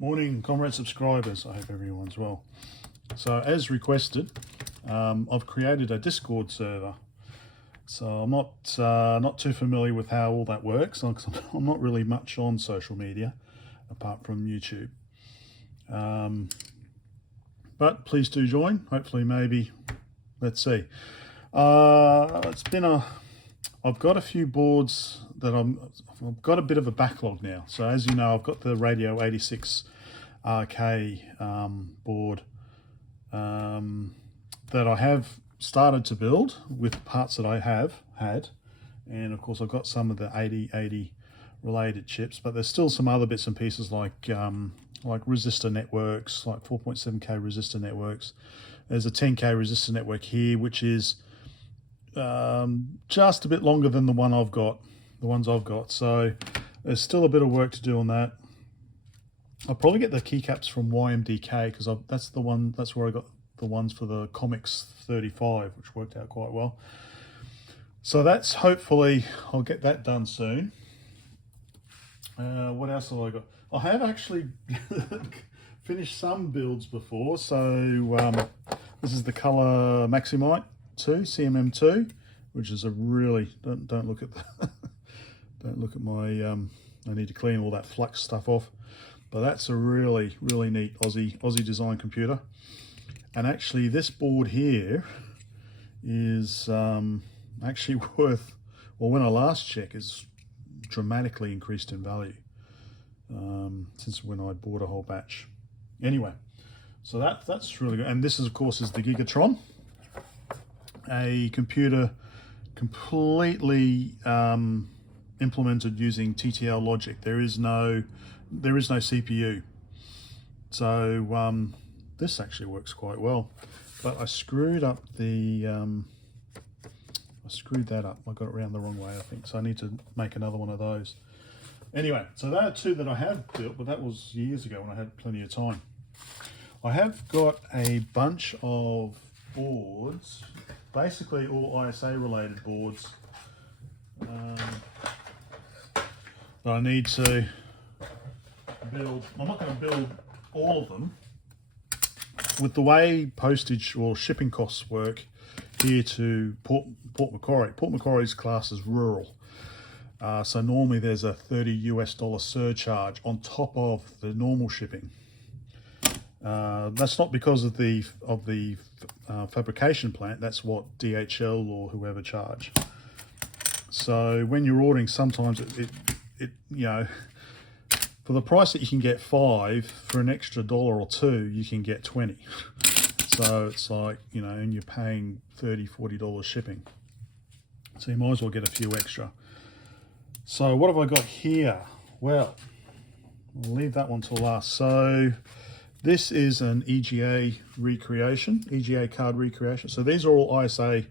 Morning, comrade subscribers. I hope everyone's well. So, as requested, I've created a Discord server. So I'm not too familiar with how all that works. I'm not really much on social media, apart from YouTube. But please do join. Hopefully, maybe, let's see. I've got a few boards that I've got a bit of a backlog now. So as you know, I've got the Radio 86 RK board that I have started to build with parts that I have had, and of course I've got some of the 8080 related chips, but there's still some other bits and pieces like resistor networks, like 4.7k resistor networks. There's a 10k resistor network here, which is just a bit longer than the ones I've got. So there's still a bit of work to do on that. I'll probably get the keycaps from YMDK because that's where I got the ones for the Comics 35, which worked out quite well. So that's hopefully I'll get that done soon. What else have I got? I have actually finished some builds before. So this is the color Maximite 2 CMM2, which is a really don't look at the don't look at my I need to clean all that flux stuff off, but that's a really neat Aussie design computer. And actually this board here is actually worth, well, when I last checked, is dramatically increased in value since when I bought a whole batch. Anyway, so that's really good. And this is, of course, is the Gigatron, a computer completely implemented using TTL logic. There is no CPU. So this actually works quite well. But I screwed up the I screwed that up. I got it around the wrong way, I think. So I need to make another one of those. Anyway, so there are two that I have built, but that was years ago when I had plenty of time. I have got a bunch of boards, basically all ISA related boards, that I need to build. I'm not going to build all of them. With the way postage or shipping costs work here to Port Macquarie. Port Macquarie's class as rural. So normally there's a $30 surcharge on top of the normal shipping. That's not because of the fabrication plant. That's what DHL or whoever charge. So when you're ordering, sometimes it you know, for the price that you can get 5, for an extra $1 or $2, you can get 20. So it's like, you know, and you're paying $30, $40 shipping. So you might as well get a few extra. So what have I got here? Well, I'll leave that one till last. So this is an EGA recreation, EGA card recreation. So these are all ISA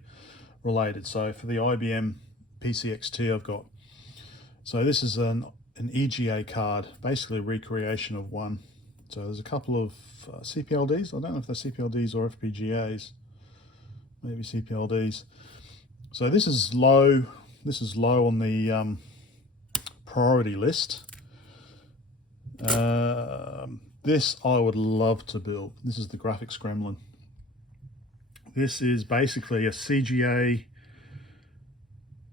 related. So for the IBM PCXT I've got. So this is an EGA card, basically a recreation of one. So there's a couple of CPLDs. I don't know if they're CPLDs or FPGAs. Maybe CPLDs. So this is low. This is low on the priority list. This I would love to build. This is the Graphics Gremlin. This is basically a CGA,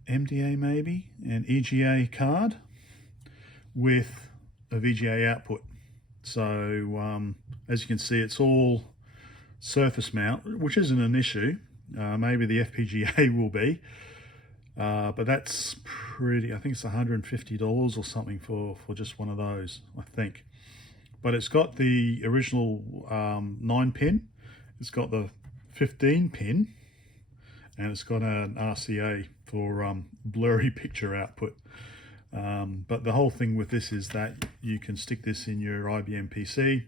MDA maybe, and EGA card with a VGA output. So as you can see, it's all surface mount, which isn't an issue. Maybe the FPGA will be, but that's pretty, I think it's $150 or something for just one of those, I think. But it's got the original 9-pin, it's got the 15-pin, and it's got an RCA for blurry picture output. But the whole thing with this is that you can stick this in your IBM PC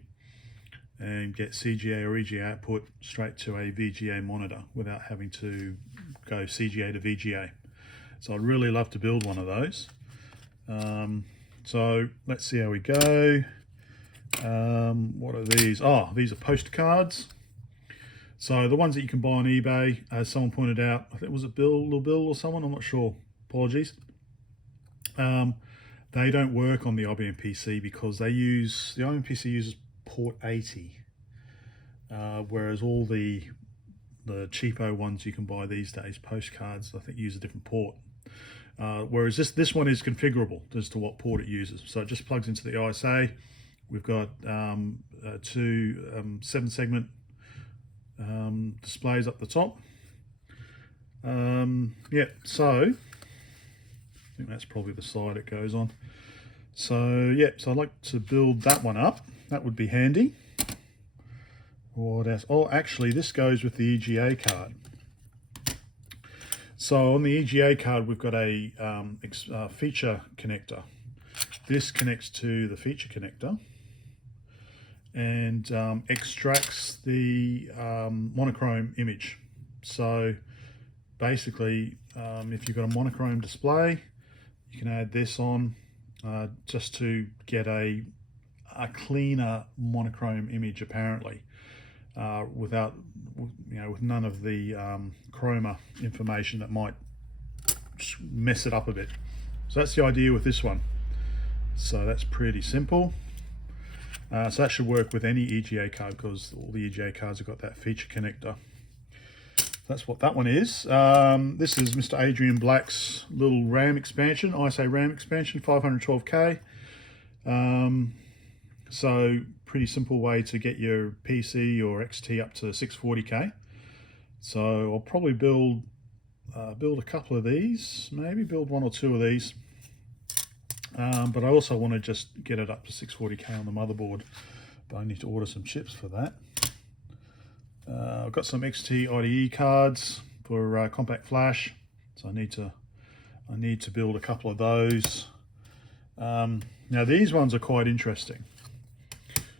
and get CGA or EGA output straight to a VGA monitor without having to go CGA to VGA. So I'd really love to build one of those. So let's see how we go. What are these? Oh, these are postcards. So the ones that you can buy on eBay, as someone pointed out, I think was it Bill or someone, I'm not sure, apologies. they don't work on the IBM PC because the IBM PC uses port 80, whereas all the cheapo ones you can buy these days, postcards, I think use a different port. Whereas this one is configurable as to what port it uses. So it just plugs into the ISA. We've got two 7-segment displays up the top. Yeah, so I think that's probably the side it goes on. So yeah, so I'd like to build that one up. That would be handy. What else? Oh, actually, this goes with the EGA card. So on the EGA card, we've got a feature connector. This connects to the feature connector and extracts the monochrome image. So basically, if you've got a monochrome display, you can add this on just to get a cleaner monochrome image, apparently, with none of the chroma information that might mess it up a bit. So that's the idea with this one. So that's pretty simple. So that should work with any EGA card because all the EGA cards have got that feature connector. That's what that one is. This is Mr. Adrian Black's little RAM expansion, ISA RAM expansion, 512K. So pretty simple way to get your PC or XT up to 640K. So I'll probably build a couple of these, maybe build 1 or 2 of these. But I also want to just get it up to 640K on the motherboard, but I need to order some chips for that. I've got some XT-IDE cards for compact flash, so I need to build a couple of those. Now these ones are quite interesting.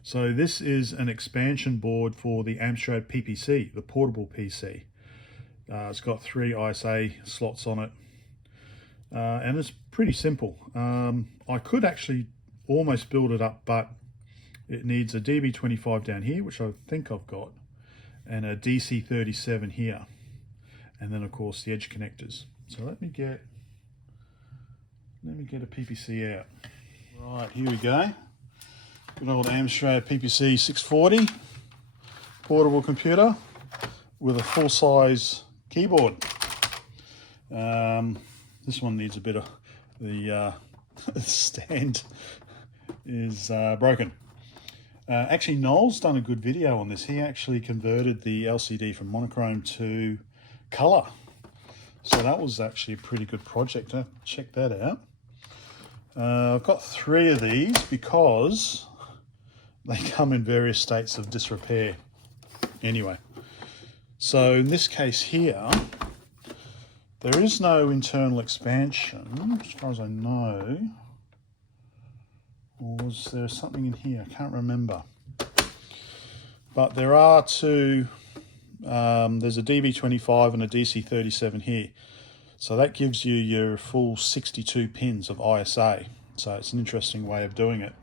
So this is an expansion board for the Amstrad PPC, the portable PC. It's got 3 ISA slots on it, and it's pretty simple. I could actually almost build it up, but it needs a DB25 down here, which I think I've got, and a DC37 here, and then of course the edge connectors. So let me get a PPC out. Right, here we go. Good old Amstrad PPC 640 portable computer with a full-size keyboard. This one needs a bit of the stand is broken. Actually, Noel's done a good video on this. He actually converted the LCD from monochrome to color. So that was actually a pretty good project. Check that out. I've got 3 of these because they come in various states of disrepair. Anyway, so in this case here, there is no internal expansion, as far as I know. Or was there something in here? I can't remember. But there are 2, there's a DB25 and a DC37 here. So that gives you your full 62 pins of ISA. So it's an interesting way of doing it.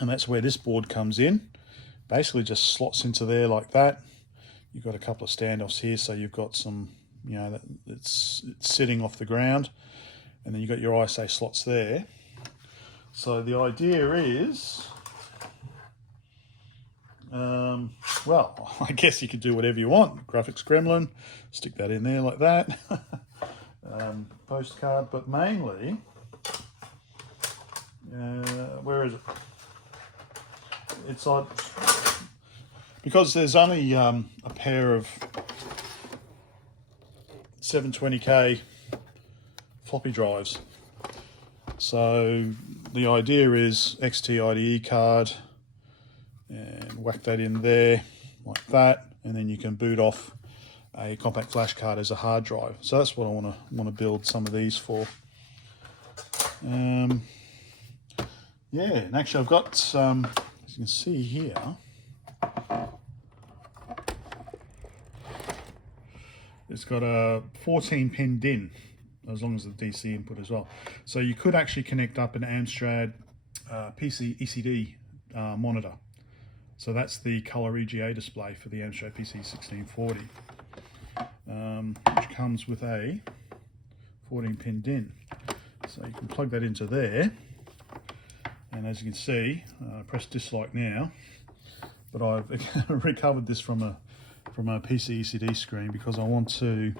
And that's where this board comes in. Basically just slots into there like that. You've got a couple of standoffs here, so you've got some, it's sitting off the ground. And then you've got your ISA slots there. So the idea is, well, I guess you could do whatever you want. Graphics Gremlin, stick that in there like that. Postcard, but mainly, where is it? It's like, because there's only a pair of 720K floppy drives. So the idea is XT-IDE card and whack that in there like that, and then you can boot off a compact flash card as a hard drive. So that's what I want to build some of these for. Yeah, and actually I've got some, as you can see here, it's got a 14-pin DIN, as long as the DC input as well. So you could actually connect up an Amstrad PC ECD monitor. So that's the color EGA display for the Amstrad PC 1640, which comes with a 14-pin DIN. So you can plug that into there, and as you can see, I press dislike now, but I've recovered this from a PC ECD screen because I want to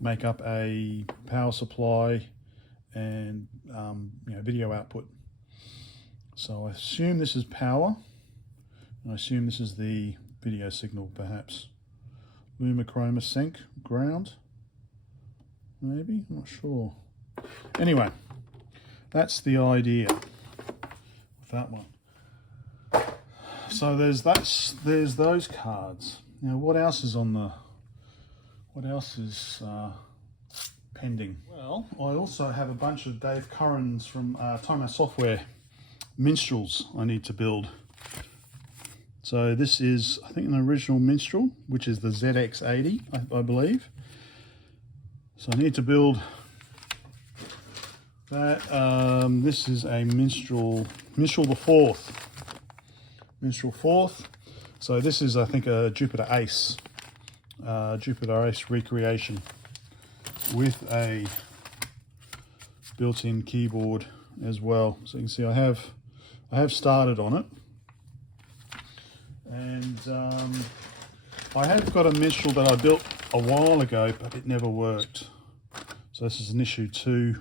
make up a power supply and video output. So I assume this is power, and I assume this is the video signal, perhaps. Monochrome sync, ground, maybe, I'm not sure. Anyway, that's the idea of that one. So there's those cards. Now what else is pending? Well, I also have a bunch of Dave Curran's from Time Software Minstrels I need to build. So this is, I think, an original Minstrel, which is the ZX80, I believe. So I need to build that. This is a Minstrel the 4th. Minstrel 4th. So this is, I think, a Jupiter Ace recreation with a built-in keyboard as well. So you can see I have started on it, and I have got a Minstrel that I built a while ago, but it never worked. So this is an issue 2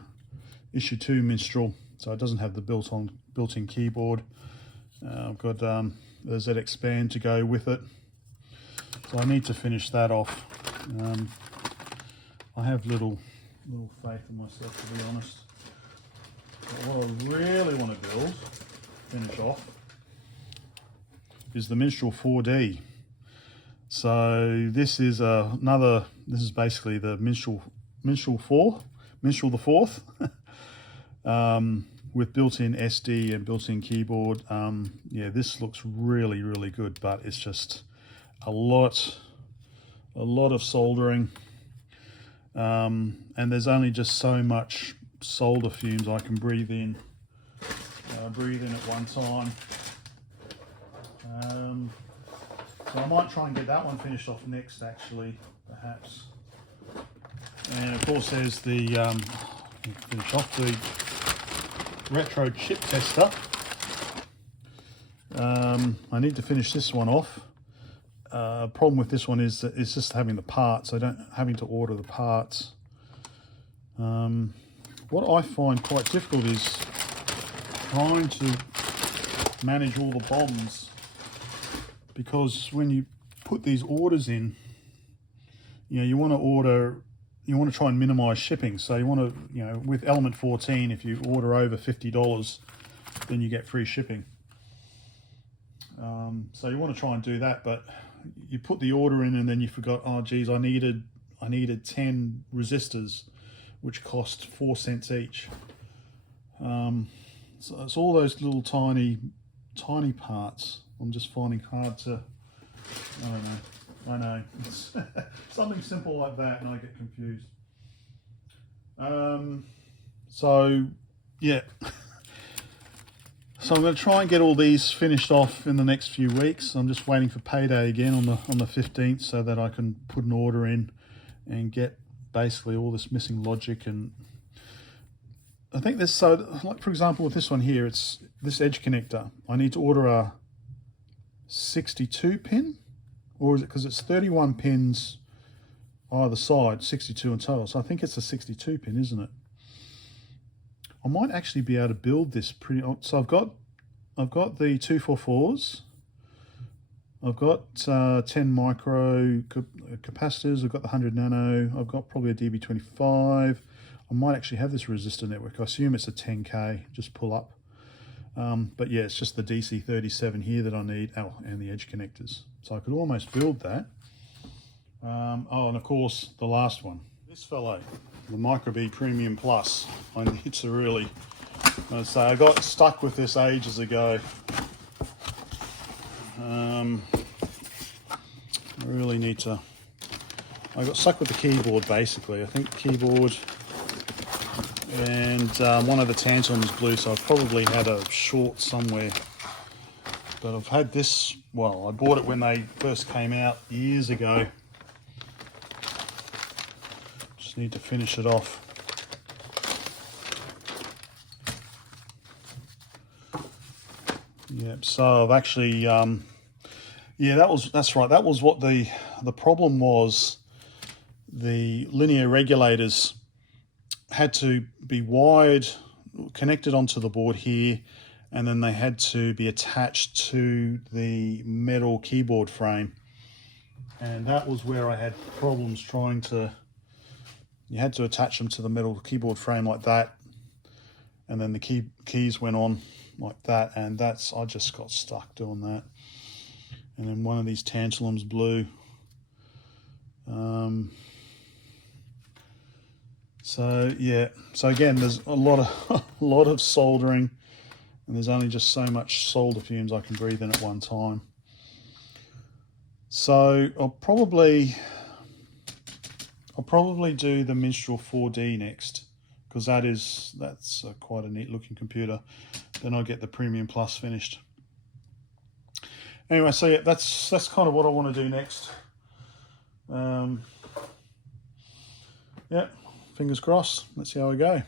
Minstrel, so it doesn't have the built-in keyboard. I've got the Z Expand to go with it, so I need to finish that off. I have little faith in myself, to be honest. But what I really want to finish off, is the Minstrel 4D. So this is this is basically the Minstrel the 4th, with built-in SD and built-in keyboard. Yeah, this looks really, really good, but it's just a lot of soldering, and there's only just so much solder fumes I can breathe in at one time. So I might try and get that one finished off next, actually, perhaps. And of course there's the finish off the retro chip tester. I need to finish this one off. Problem with this one is that it's just having the parts. Having to order the parts. What I find quite difficult is trying to manage all the bombs, because when you put these orders in, you want to try and minimize shipping. So you want to, with Element 14, if you order over $50, then you get free shipping. So you want to try and do that, but you put the order in and then you forgot, oh geez, I needed 10 resistors, which cost 4 cents each. So it's all those little tiny parts I'm just finding hard to, I know, it's something simple like that and I get confused. So yeah, so I'm going to try and get all these finished off in the next few weeks. I'm just waiting for payday again on the 15th, so that I can put an order in and get basically all this missing logic. And I think this, so like for example with this one here, it's this edge connector. I need to order a 62 pin, or is it, because it's 31 pins either side, 62 in total, so I think it's a 62 pin, isn't it? I might actually be able to build this pretty. So I've got the 244s, I've got 10 micro capacitors, I've got the 100 nano, I've got probably a DB25. I might actually have this resistor network. I assume it's a 10K, just pull up. But yeah, it's just the DC37 here that I need. Oh, and the edge connectors. So I could almost build that. Oh, and of course, the last one. This fellow, the MicroB Premium Plus. I need to really, say I got stuck with this ages ago. I really need to, I got stuck with the keyboard basically. I think keyboard and one of the tantalums blew, so I've probably had a short somewhere. But I've had this, well, I bought it when they first came out years ago. Just need to finish it off. Yep. So I've actually, yeah, that's right. That was what the problem was. The linear regulators had to be wired, connected onto the board here, and then they had to be attached to the metal keyboard frame. And that was where I had problems trying to, you had to attach them to the metal keyboard frame like that, and then the keys went on like that, and I just got stuck doing that. And then one of these tantalums blew. So yeah, so again, there's a lot of soldering, and there's only just so much solder fumes I can breathe in at one time. So I'll probably do the Minstrel 4D next, because that's quite a neat looking computer. Then I'll get the Premium Plus finished. Anyway, so yeah, that's kind of what I want to do next. Yeah, fingers crossed. Let's see how we go.